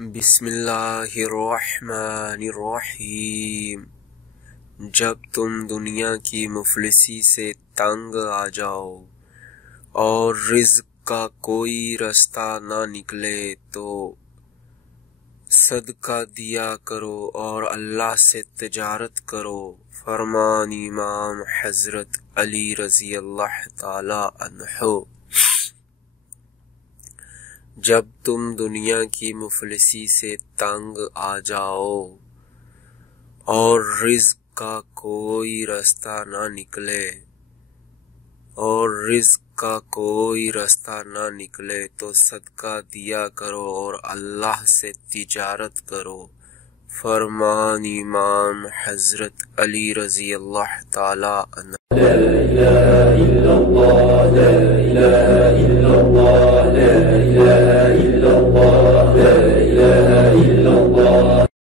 بسم اللہ الرحمن الرحیم۔ جب تم دنیا کی مفلسی سے تنگ آ جاؤ اور رزق کا کوئی رستہ نہ نکلے تو صدقہ دیا کرو اور اللہ سے تجارت کرو۔ فرمان امام حضرت علی رضی اللہ تعالی عنہ۔ جب تم دنیا کی مفلسی سے تنگ آ جاؤ اور رزق کا کوئی رستہ نہ نکلے تو صدقہ دیا کرو اور اللہ سے تجارت کرو۔ فرمان امام حضرت علی رضی اللہ تعالی عنہ۔